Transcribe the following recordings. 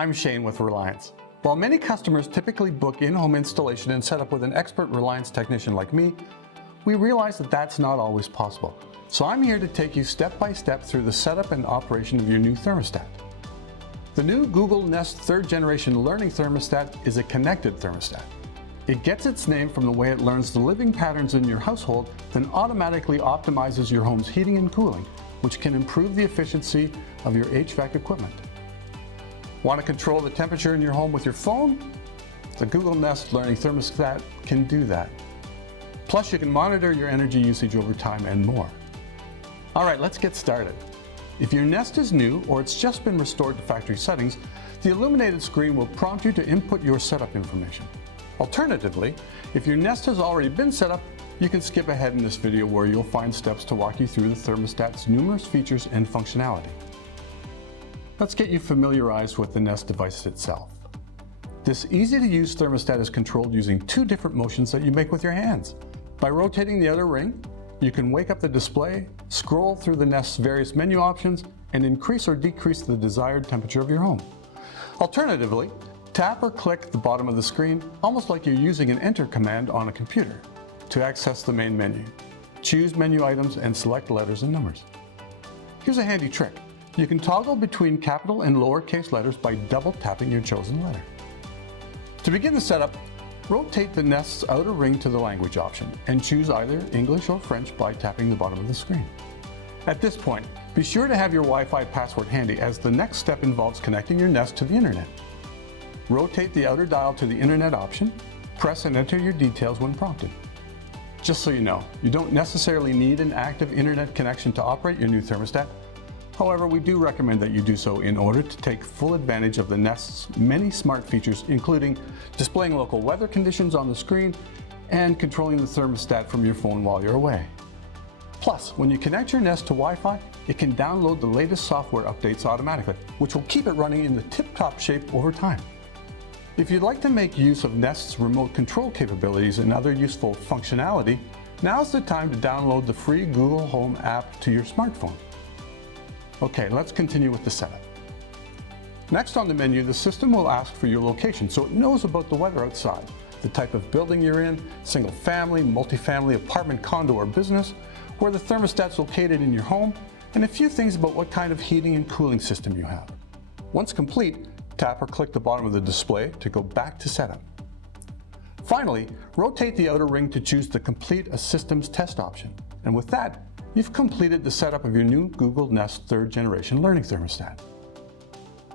I'm Shane with Reliance. While many customers typically book in-home installation and setup with an expert Reliance technician like me, we realize that that's not always possible. So I'm here to take you step by step through the setup and operation of your new thermostat. The new Google Nest 3rd Generation Learning Thermostat is a connected thermostat. It gets its name from the way it learns the living patterns in your household, then automatically optimizes your home's heating and cooling, which can improve the efficiency of your HVAC equipment. Want to control the temperature in your home with your phone? The Google Nest Learning Thermostat can do that. Plus, you can monitor your energy usage over time and more. All right, let's get started. If your Nest is new or it's just been restored to factory settings, the illuminated screen will prompt you to input your setup information. Alternatively, if your Nest has already been set up, you can skip ahead in this video where you'll find steps to walk you through the thermostat's numerous features and functionality. Let's get you familiarized with the Nest device itself. This easy-to-use thermostat is controlled using two different motions that you make with your hands. By rotating the outer ring, you can wake up the display, scroll through the Nest's various menu options, and increase or decrease the desired temperature of your home. Alternatively, tap or click the bottom of the screen, almost like you're using an enter command on a computer, to access the main menu. Choose menu items and select letters and numbers. Here's a handy trick. You can toggle between capital and lowercase letters by double tapping your chosen letter. To begin the setup, rotate the Nest's outer ring to the language option and choose either English or French by tapping the bottom of the screen. At this point, be sure to have your Wi-Fi password handy as the next step involves connecting your Nest to the internet. Rotate the outer dial to the internet option, press and enter your details when prompted. Just so you know, you don't necessarily need an active internet connection to operate your new thermostat. However, we do recommend that you do so in order to take full advantage of the Nest's many smart features, including displaying local weather conditions on the screen and controlling the thermostat from your phone while you're away. Plus, when you connect your Nest to Wi-Fi, it can download the latest software updates automatically, which will keep it running in the tip-top shape over time. If you'd like to make use of Nest's remote control capabilities and other useful functionality, now's the time to download the free Google Home app to your smartphone. Okay, let's continue with the setup. Next on the menu, the system will ask for your location so it knows about the weather outside, the type of building you're in, single family, multifamily, apartment, condo, or business, where the thermostat's located in your home, and a few things about what kind of heating and cooling system you have. Once complete, tap or click the bottom of the display to go back to setup. Finally, rotate the outer ring to choose the Complete a Systems Test option. And with that, you've completed the setup of your new Google Nest 3rd Generation Learning Thermostat.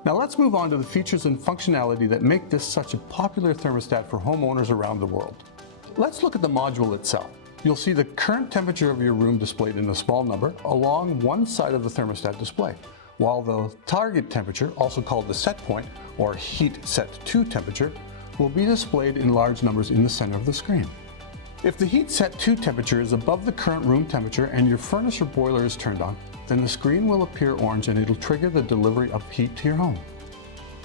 Now let's move on to the features and functionality that make this such a popular thermostat for homeowners around the world. Let's look at the module itself. You'll see the current temperature of your room displayed in a small number along one side of the thermostat display, while the target temperature, also called the set point or heat set to temperature, will be displayed in large numbers in the center of the screen. If the heat set to temperature is above the current room temperature and your furnace or boiler is turned on, then the screen will appear orange and it'll trigger the delivery of heat to your home.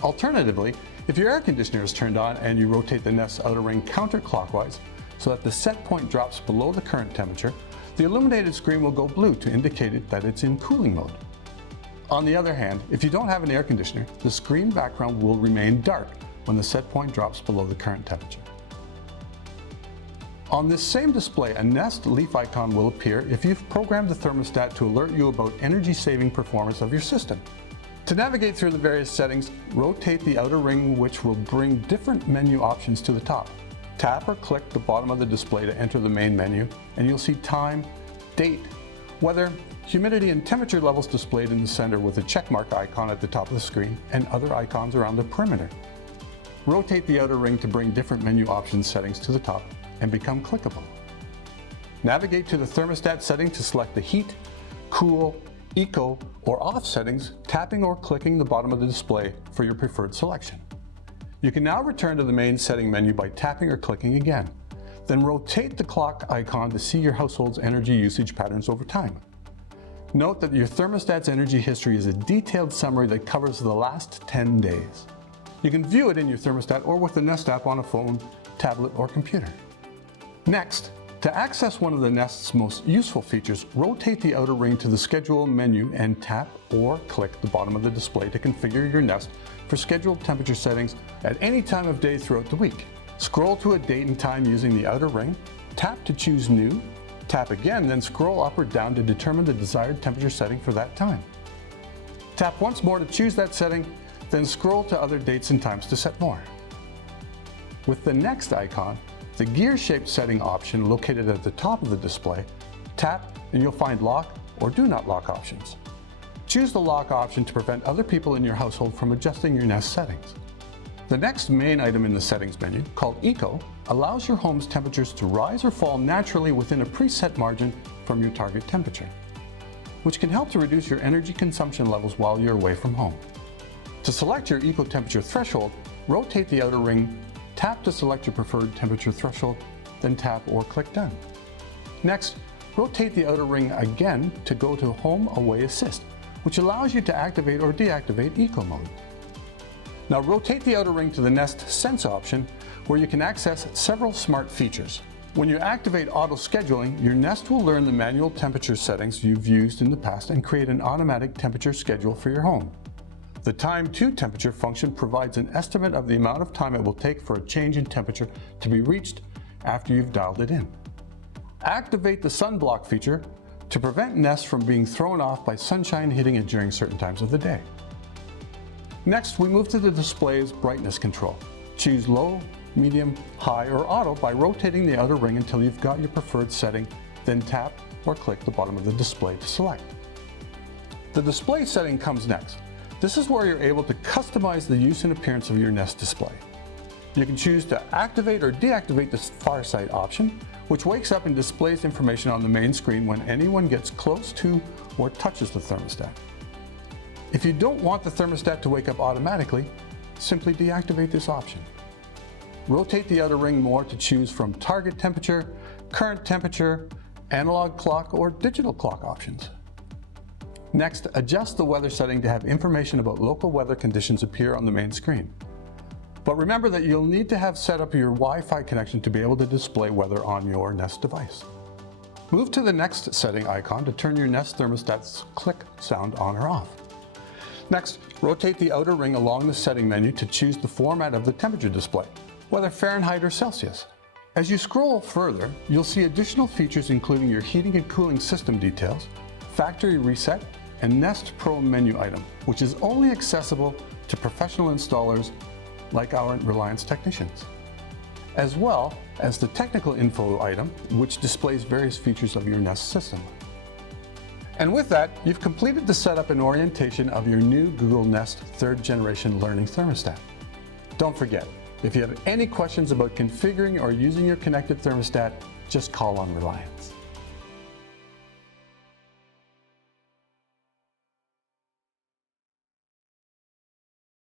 Alternatively, if your air conditioner is turned on and you rotate the Nest's outer ring counterclockwise so that the set point drops below the current temperature, the illuminated screen will go blue to indicate that it's in cooling mode. On the other hand, if you don't have an air conditioner, the screen background will remain dark when the set point drops below the current temperature. On this same display, a Nest leaf icon will appear if you've programmed the thermostat to alert you about energy-saving performance of your system. To navigate through the various settings, rotate the outer ring, which will bring different menu options to the top. Tap or click the bottom of the display to enter the main menu, and you'll see time, date, weather, humidity, and temperature levels displayed in the center with a checkmark icon at the top of the screen and other icons around the perimeter. Rotate the outer ring to bring different menu options settings to the top and become clickable. Navigate to the thermostat setting to select the heat, cool, eco, or off settings, tapping or clicking the bottom of the display for your preferred selection. You can now return to the main setting menu by tapping or clicking again. Then rotate the clock icon to see your household's energy usage patterns over time. Note that your thermostat's energy history is a detailed summary that covers the last 10 days. You can view it in your thermostat or with the Nest app on a phone, tablet, or computer. Next, To access one of the Nest's most useful features, rotate the outer ring to the Schedule menu and tap or click the bottom of the display to configure your Nest for scheduled temperature settings at any time of day throughout the week. Scroll to a date and time using the outer ring, tap to choose New, tap again, then scroll up or down to determine the desired temperature setting for that time. Tap once more to choose that setting, then scroll to other dates and times to set more. With the next icon, the gear-shaped setting option located at the top of the display, tap and you'll find lock or do not lock options. Choose the lock option to prevent other people in your household from adjusting your Nest settings. The next main item in the settings menu, called Eco, allows your home's temperatures to rise or fall naturally within a preset margin from your target temperature, which can help to reduce your energy consumption levels while you're away from home. To select your Eco temperature threshold, rotate the outer ring, tap to select your preferred temperature threshold, then tap or click Done. Next, rotate the outer ring again to go to Home Away Assist, which allows you to activate or deactivate Eco mode. Now rotate the outer ring to the Nest Sense option, where you can access several smart features. When you activate auto scheduling, your Nest will learn the manual temperature settings you've used in the past and create an automatic temperature schedule for your home. The Time to Temperature function provides an estimate of the amount of time it will take for a change in temperature to be reached after you've dialed it in. Activate the Sunblock feature to prevent Nest from being thrown off by sunshine hitting it during certain times of the day. Next, we move to the display's brightness control. Choose low, medium, high, or auto by rotating the outer ring until you've got your preferred setting, then tap or click the bottom of the display to select. The display setting comes next. This is where you're able to customize the use and appearance of your Nest display. You can choose to activate or deactivate the Far Sight option, which wakes up and displays information on the main screen when anyone gets close to or touches the thermostat. If you don't want the thermostat to wake up automatically, simply deactivate this option. Rotate the outer ring more to choose from target temperature, current temperature, analog clock, or digital clock options. Next, adjust the weather setting to have information about local weather conditions appear on the main screen. But remember that you'll need to have set up your Wi-Fi connection to be able to display weather on your Nest device. Move to the next setting icon to turn your Nest thermostat's click sound on or off. Next, rotate the outer ring along the setting menu to choose the format of the temperature display, whether Fahrenheit or Celsius. As you scroll further, you'll see additional features including your heating and cooling system details, factory reset, and Nest Pro menu item, which is only accessible to professional installers like our Reliance technicians, as well as the technical info item, which displays various features of your Nest system. And with that, you've completed the setup and orientation of your new Google Nest 3rd generation learning thermostat. Don't forget, if you have any questions about configuring or using your connected thermostat, just call on Reliance.